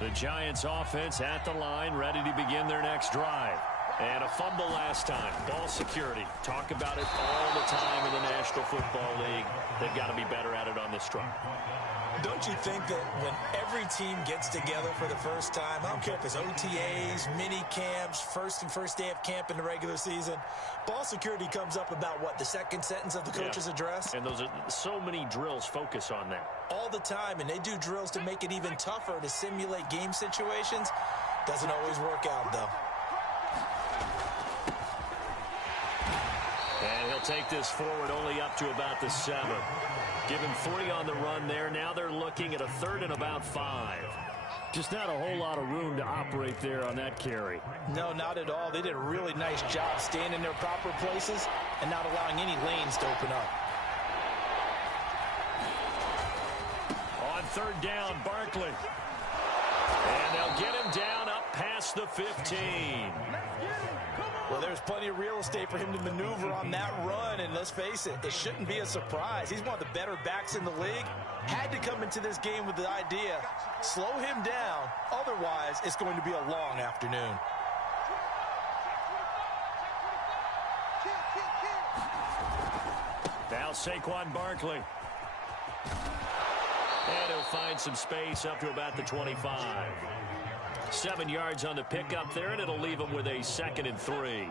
The Giants offense at the line, ready to begin their next drive. And a fumble last time. Ball security. Talk about it all the time in the National Football League. They've got to be better at it on this drive. Don't you think that when every team gets together for the first time, I don't care if it's OTAs, mini camps, first day of camp in the regular season, ball security comes up about, what, the second sentence of the coach's address? And those are so many drills focus on that. All the time, and they do drills to make it even tougher to simulate game situations. Doesn't always work out, though. And he'll take this forward only up to about the 7. Give him 3 on the run there. Now they're looking at a 3rd and about 5. Just not a whole lot of room to operate there on that carry. No, not at all. They did a really nice job staying in their proper places and not allowing any lanes to open up. On 3rd down, Barkley. And they'll get him down up past the 15. Well, there's plenty of real estate for him to maneuver on that run, and let's face it, it shouldn't be a surprise. He's one of the better backs in the league. Had to come into this game with the idea, slow him down, otherwise it's going to be a long afternoon. Now Saquon Barkley. And he'll find some space up to about the 25. 7 yards on the pickup there, and it'll leave him with a 2nd and 3.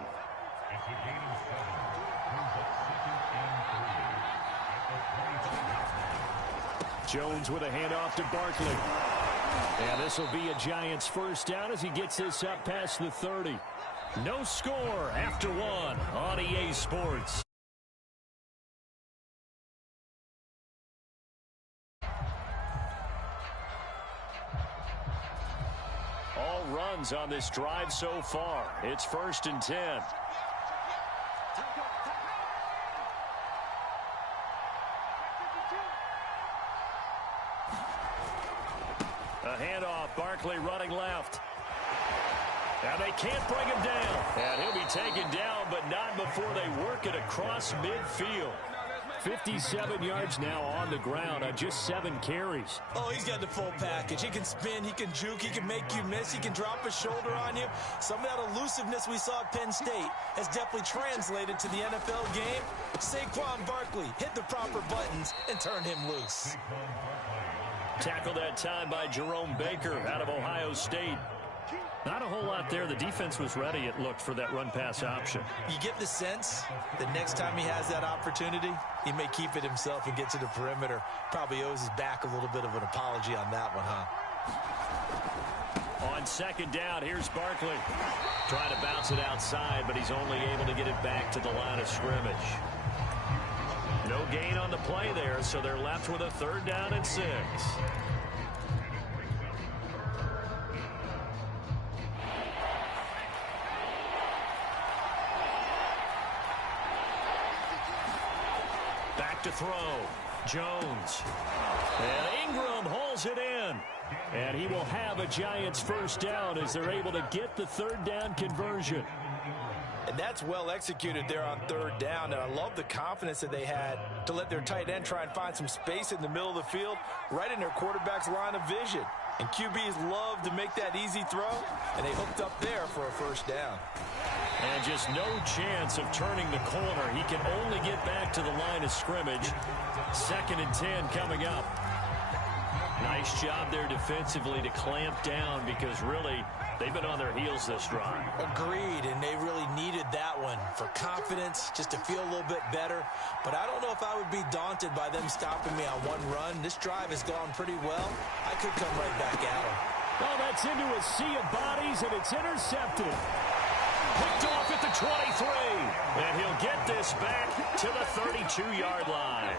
Jones with a handoff to Barkley. And this will be a Giants first down as he gets this up past the 30. No score after 1 on EA Sports. All runs on this drive so far. It's 1st and 10. A handoff, Barkley running left. And they can't bring him down. And he'll be taken down, but not before they work it across midfield. 57 yards now on the ground on just 7 carries. Oh, he's got the full package. He can spin, he can juke, he can make you miss, he can drop a shoulder on you. Some of that elusiveness we saw at Penn State has definitely translated to the NFL game. Saquon Barkley hit the proper buttons and turned him loose. Tackled that time by Jerome Baker out of Ohio State. Not a whole lot there. The defense was ready, it looked, for that run-pass option. You get the sense that next time he has that opportunity, he may keep it himself and get to the perimeter. Probably owes his back a little bit of an apology on that one, huh? On 2nd down, here's Barkley. Trying to bounce it outside, but he's only able to get it back to the line of scrimmage. No gain on the play there, so they're left with a 3rd down and 6. Back to throw. Jones. And Ingram hauls it in. And he will have a Giants first down as they're able to get the 3rd down conversion. And that's well executed there on 3rd down. And I love the confidence that they had to let their tight end try and find some space in the middle of the field, right in their quarterback's line of vision. And QBs love to make that easy throw, and they hooked up there for a first down. And just no chance of turning the corner. He can only get back to the line of scrimmage. 2nd and 10 coming up. Nice job there defensively to clamp down, because really they've been on their heels this drive. Agreed, and they really needed that one for confidence, just to feel a little bit better. But I don't know if I would be daunted by them stopping me on one run. This drive has gone pretty well. I could come right back at them. Well, that's into a sea of bodies, and it's intercepted. Picked off at the 23, and he'll get this back to the 32-yard line.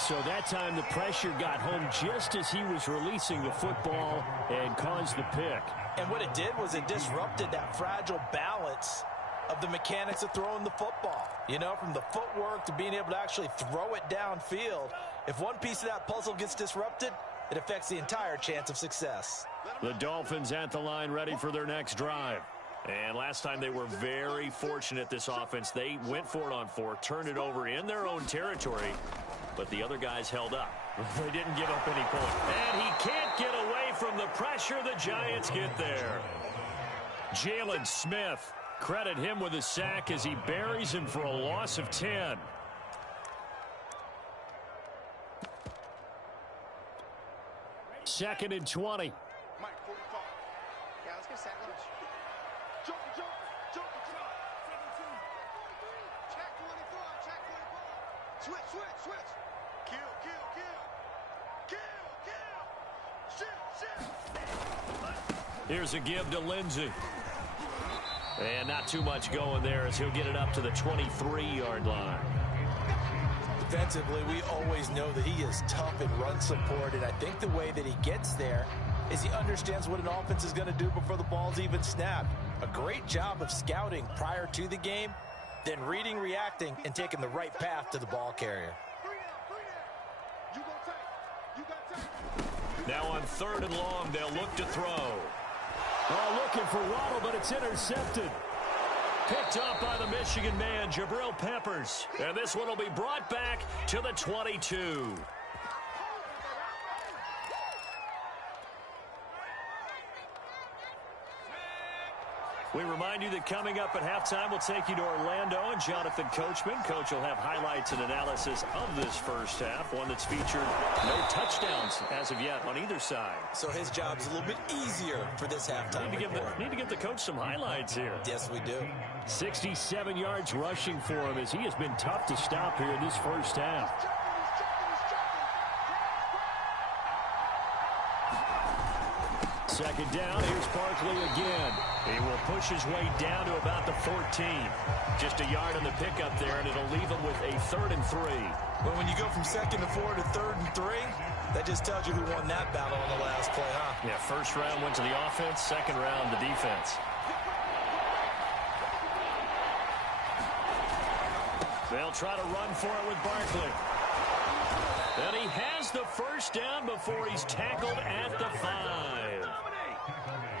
So that time the pressure got home just as he was releasing the football and caused the pick. And what it did was it disrupted that fragile balance of the mechanics of throwing the football. You know, from the footwork to being able to actually throw it downfield. If one piece of that puzzle gets disrupted, it affects the entire chance of success. The Dolphins at the line, ready for their next drive. And last time they were very fortunate, this offense. They went for it on 4, turned it over in their own territory, but the other guys held up. They didn't give up any points. And he can't get away from the pressure. The Giants get there. Jalen Smith, credit him with a sack as he buries him for a loss of 10. Second and 20. Here's a give to Lindsey. And not too much going there as he'll get it up to the 23-yard line. Defensively, we always know that he is tough in run support, and I think the way that he gets there is he understands what an offense is going to do before the ball's even snapped. A great job of scouting prior to the game, then reading, reacting, and taking the right path to the ball carrier. Now on 3rd and long, they'll look to throw. Oh, looking for Waddle, but it's intercepted. Picked up by the Michigan man, Jabril Peppers. And this one will be brought back to the 22. We remind you that coming up at halftime, we'll take you to Orlando and Jonathan Coachman. Coach will have highlights and analysis of this first half, one that's featured no touchdowns as of yet on either side. So his job's a little bit easier for this halftime. Need to give the coach some highlights here. Yes, we do. 67 yards rushing for him as he has been tough to stop here in this first half. Second down, here's Barkley again. He will push his way down to about the 14. Just a yard on the pickup there, and it'll leave him with a 3rd and 3. Well, when you go from 2nd and 4 to 3rd and 3, that just tells you who won that battle on the last play, huh? Yeah, first round went to the offense, second round the defense. They'll try to run for it with Barkley. And he has the first down before he's tackled at the 5.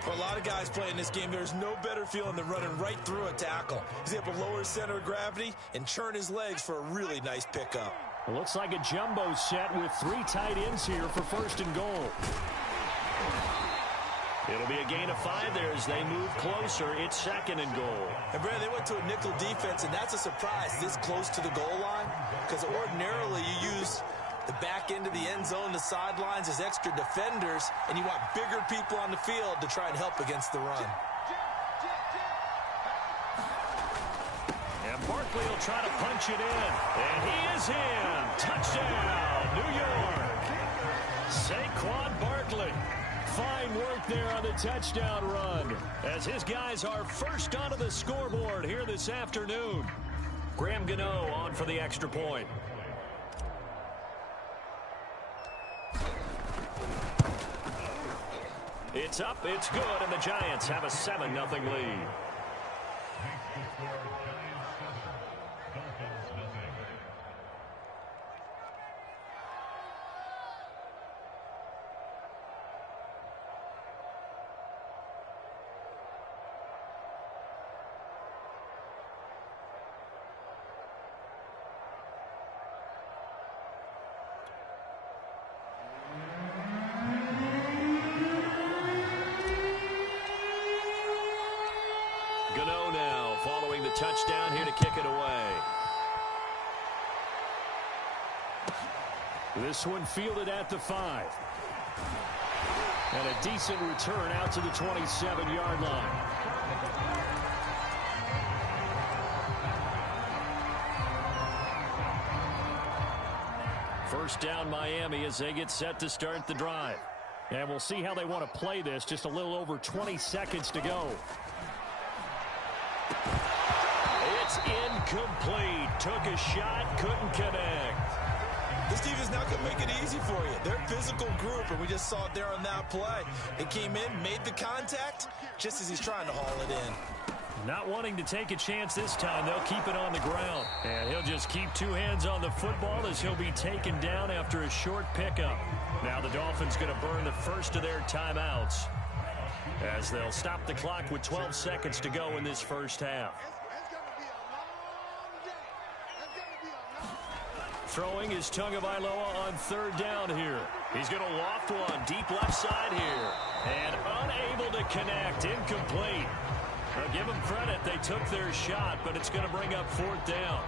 For a lot of guys playing this game, there's no better feeling than running right through a tackle. He's able to lower his center of gravity and churn his legs for a really nice pickup. It looks like a jumbo set with 3 tight ends here for 1st and goal. It'll be a gain of 5 there as they move closer. It's 2nd and goal. And, Brad, they went to a nickel defense, and that's a surprise this close to the goal line, because ordinarily you use the back end of the end zone, the sidelines as extra defenders, and you want bigger people on the field to try and help against the run. And Barkley will try to punch it in. And he is in. Touchdown, New York. Saquon Barkley. Fine work there on the touchdown run as his guys are first onto the scoreboard here this afternoon. Graham Gano on for the extra point. It's up, it's good, and the Giants have a 7-0 lead. Gano now following the touchdown here to kick it away. This one fielded at the 5. And a decent return out to the 27-yard line. First down Miami as they get set to start the drive. And we'll see how they want to play this. Just a little over 20 seconds to go. It's incomplete. Took a shot, couldn't connect. This team is not going to make it easy for you. They're a physical group, and we just saw it there on that play. They came in, made the contact, just as he's trying to haul it in. Not wanting to take a chance this time, they'll keep it on the ground. And he'll just keep 2 hands on the football as he'll be taken down after a short pickup. Now the Dolphins going to burn the first of their timeouts as they'll stop the clock with 12 seconds to go in this first half. throwing is Tagovailoa on third down here. He's going to loft one deep left side here. And unable to connect. Incomplete. Now give them credit. They took their shot, but it's going to bring up fourth down.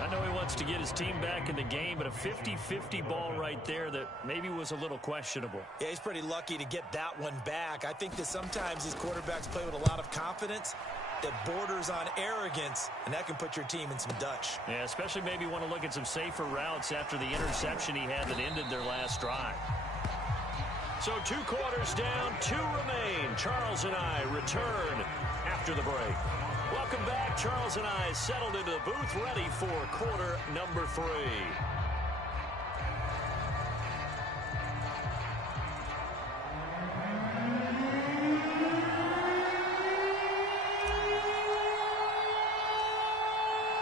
I know he wants to get his team back in the game, but a 50-50 ball right there that maybe was a little questionable. Yeah, he's pretty lucky to get that one back. I think that sometimes these quarterbacks play with a lot of confidence that borders on arrogance, and that can put your team in some Dutch. Yeah, especially maybe want to look at some safer routes after the interception he had that ended their last drive. So 2 quarters down, 2 remain. Charles and I return after the break. Welcome back. Charles and I settled into the booth, ready for quarter number 3.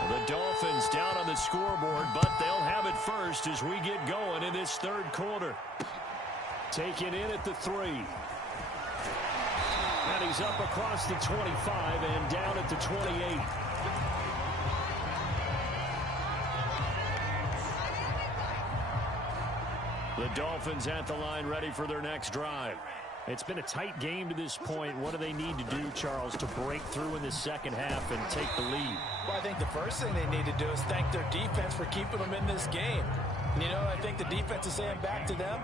The Dolphins down on the scoreboard, but they'll have it first as we get going in this third quarter. Taken in at the 3. And he's up across the 25 and down at the 28. The Dolphins at the line ready for their next drive. It's been a tight game to this point. What do they need to do, Charles, to break through in the second half and take the lead? Well, I think the first thing they need to do is thank their defense for keeping them in this game. And, you know, I think the defense is saying back to them,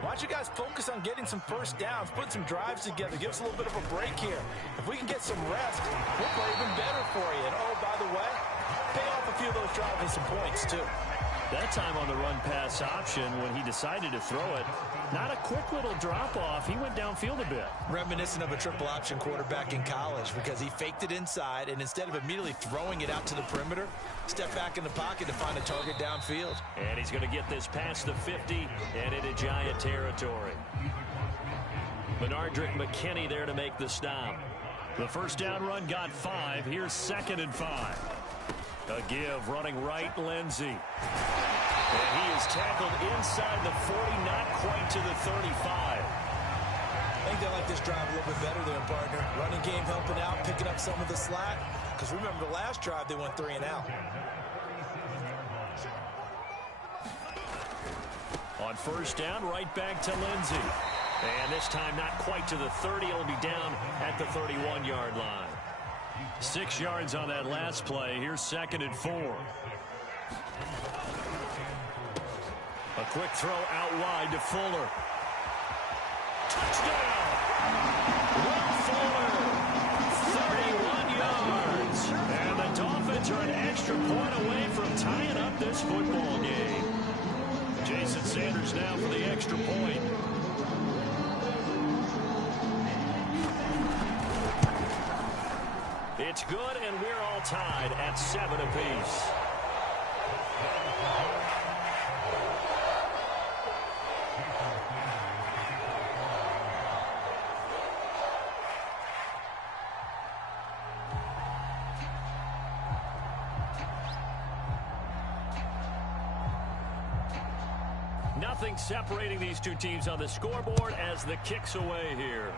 why don't you guys focus on getting some first downs, put some drives together, give us a little bit of a break here. If we can get some rest, we'll play even better for you. And, oh, by the way, pay off a few of those drives with some points, too. That time on the run-pass option when he decided to throw it, not a quick little drop-off. He went downfield a bit. Reminiscent of a triple option quarterback in college because he faked it inside, and instead of immediately throwing it out to the perimeter, stepped back in the pocket to find a target downfield. And he's going to get this past the 50 and into Giant territory. Benardrick McKinney there to make the stop. The first down run got 5. Here's 2nd and 5. A give, running right, Lindsey. And he is tackled inside the 40, not quite to the 35. I think they like this drive a little bit better than a partner. Running game helping out, picking up some of the slack. Because remember, the last drive, they went 3 and out. On first down, right back to Lindsey. And this time not quite to the 30. It'll be down at the 31-yard line. 6 yards on that last play. Here's 2nd and 4. A quick throw out wide to Fuller. Touchdown! Will Fuller, 31 yards. And the Dolphins are an extra point away from tying up this football game. Jason Sanders now for the extra point. It's good, and we're all tied at 7 apiece. Nothing separating these two teams on the scoreboard as the kick's away here.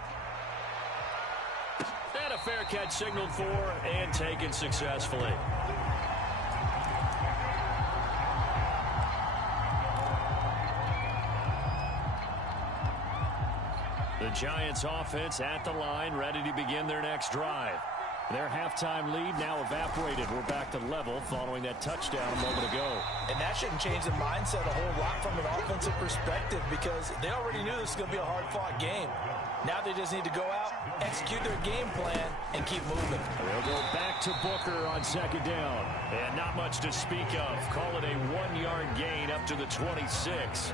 And a fair catch signaled for and taken successfully. The Giants offense at the line, ready to begin their next drive. Their halftime lead now evaporated. We're back to level following that touchdown a moment ago. And that shouldn't change the mindset a whole lot from an offensive perspective because they already knew this was going to be a hard-fought game. Now they just need to go out, execute their game plan, and keep moving. They'll go back to Booker on 2nd down. And not much to speak of. Call it a 1-yard gain up to the 26.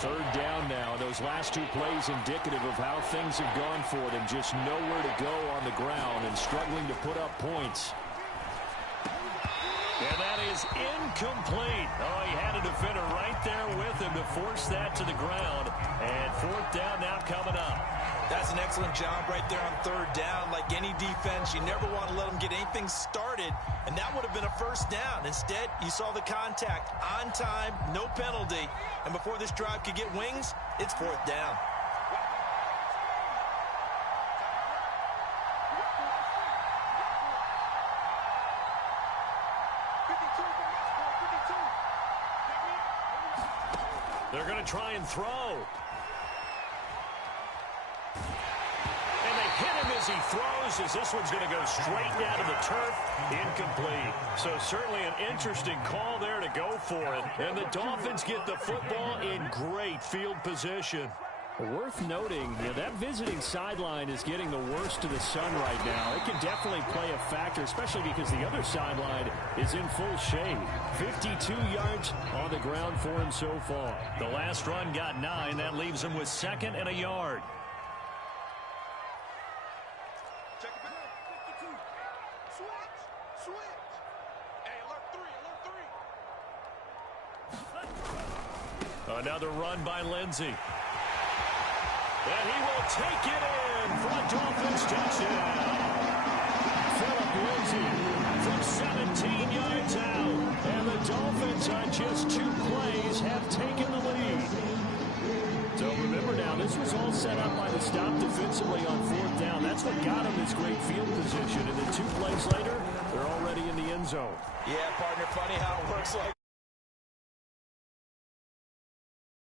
Third down now. Those last 2 plays indicative of how things have gone for them. Just nowhere to go on the ground and struggling to put up points. And that is incomplete. Oh, he had a defender right there with him to force that to the ground. And fourth down now coming up. That's an excellent job right there on third down. Like any defense, you never want to let them get anything started, and that would have been a first down. Instead, you saw the contact on time, no penalty, and before this drive could get wings, it's fourth down. They're going to try and throw. And they hit him as he throws, as this one's going to go straight down to the turf. Incomplete. So certainly an interesting call there to go for it. And the Dolphins get the football in great field position. Worth noting, that visiting sideline is getting the worst of the sun right now. It can definitely play a factor, especially because the other sideline is in full shade. 52 yards on the ground for him so far. The last run got 9. That leaves him with 2nd and a yard. Another run by Lindsey. And he will take it in for a Dolphins touchdown. Philip Lindsey from 17 yards out. And the Dolphins on just 2 plays have taken the lead. So remember now, this was all set up by the stop defensively on fourth down. That's what got him this great field position. And then 2 plays later, they're already in the end zone. Yeah, partner, funny how it works like